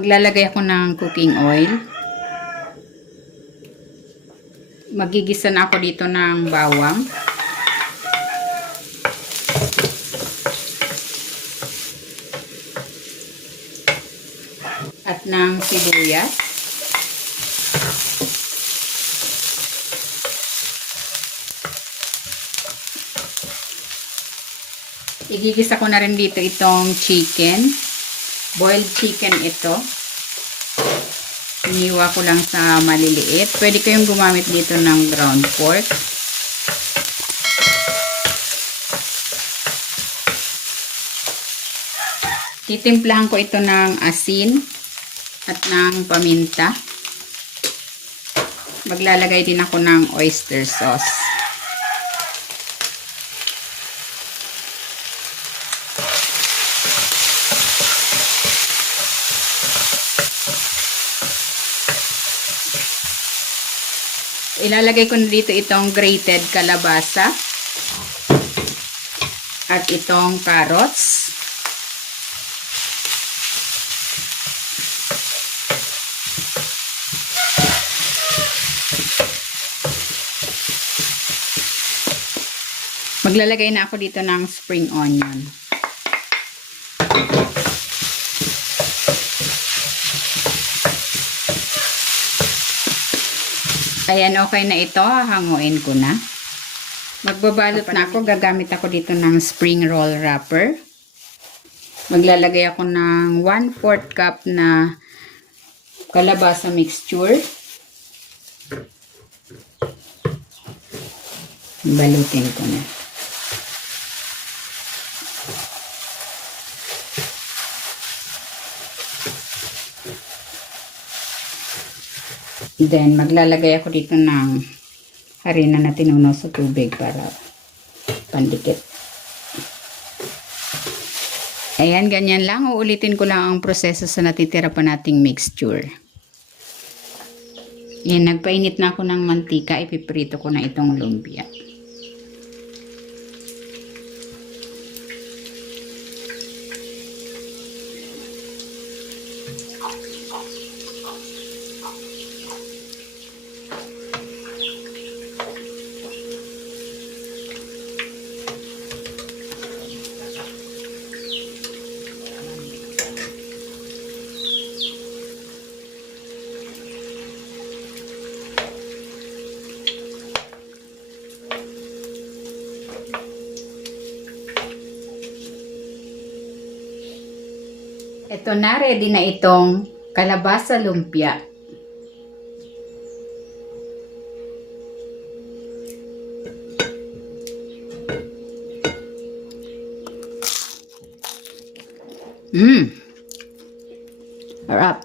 Maglalagay ako ng cooking oil. Magigisa na ako dito ng bawang. At ng sibuyas. Igigisa ko na rin dito itong chicken. Boiled chicken ito. Iniwa ko lang sa maliliit. Pwede kayong gumamit dito ng ground pork. Titimplahan ko ito ng asin at ng paminta. Maglalagay din ako ng oyster sauce. Ilalagay ko na dito itong grated kalabasa at itong carrots. Maglalagay na ako dito ng spring onion. Ayan, okay na ito. Hanguin ko na. Magbabalot na ako. Gagamit ako dito ng spring roll wrapper. Maglalagay ako ng 1/4 cup na kalabasa mixture. Balutin ko na. Then, maglalagay ako dito ng harina na tinunaw sa tubig para pandikit. Ayan, ganyan lang. Uulitin ko lang ang proseso sa natitira pa nating mixture. Ayan, nagpainit na ako ng mantika. Ipiprito ko na itong lumpia. Ito na, ready na itong kalabasa lumpia. Harap.